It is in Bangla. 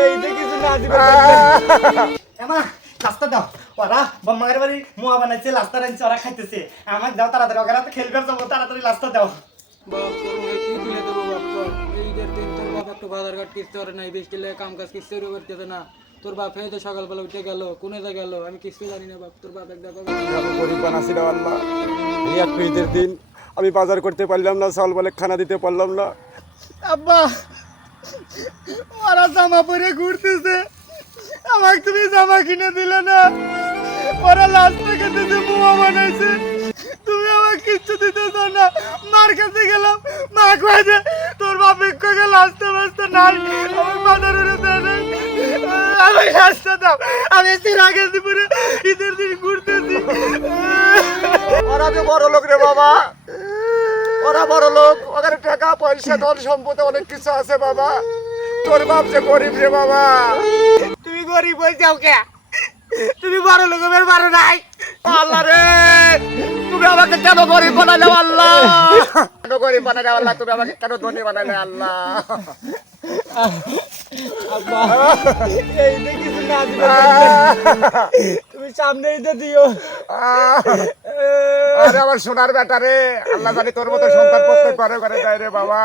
এই যে কিছু না দিবে এমা রাস্তা দাও ওরা বম্মাগের বাড়ি মুয়া বানাইছে রাস্তা রাখছে ওরা খাইতেছে আমাকে দাও তাড়াতাড়ি ওরা তো খেলবে যাবো তাড়াতাড়ি রাস্তা দাও বাপ তোর ভাই কি দিলে দেবো বাপ তোর এইদের দিন তোর বাপ একটু বাজার ঘাট কিস্তি করে নাই বৃষ্টি লেগে কাম কাজ কিস্তি করতেছে না তোর বাপ এই তো সকালবেলা উঠে গেল কোনে যা গেল আমি কিস্তি জানি না বাপ তোর বাপ এক দেখো আমি গরিব বানাছি রে আল্লাহ। এই এক ঈদের দিন আমি বাজার করতে পারলাম না, চাল বলে খানা দিতে পারলাম না। আব্বা ওরা জামা পরে ঘুরতেছে আমাকে তুমি জামা কিনে দিলে না ওরা লাস্ট থেকে দিতে মুয়া বানাইছে তুমি আমাকে কিচ্ছু দিতে চাও না মার কাছে গেলাম মা কয়ে তোর বাপে কয়ে লাস্টে বাস্তে নাই আমার বাজার উড়ে দেয় নাই আমি রাস্তা দাও আমি আগে দুপুরে ঈদের দিন ঘুরতেছি ওরা যে বড় লোক রে বাবা, ওরা বড় লোক, ওদের টাকা পয়সা ধন সম্পত্তি অনেক কিছু আছে বাবা। তোর বাপ যে গরিব রে বাবা। তুমি গরিব হয়ে যাও কে তুমি বড় লোকের বড় নাই আল্লাহ রে, তুমি আমাকে কেন গরিব বানালে আল্লাহ? কেন গরিব বানালে আল্লাহ? তুমি আমাকে কেন ধনী বানালে আল্লাহ? আব্বা এই যে কিছু না দিবে তুমি সামনেই তো দিও আরে আমার সোনার বেটা রে, আল্লাহ জানি তোর মতো সন্তান প্রত্যেক ঘরে ঘরে দেয় রে বাবা।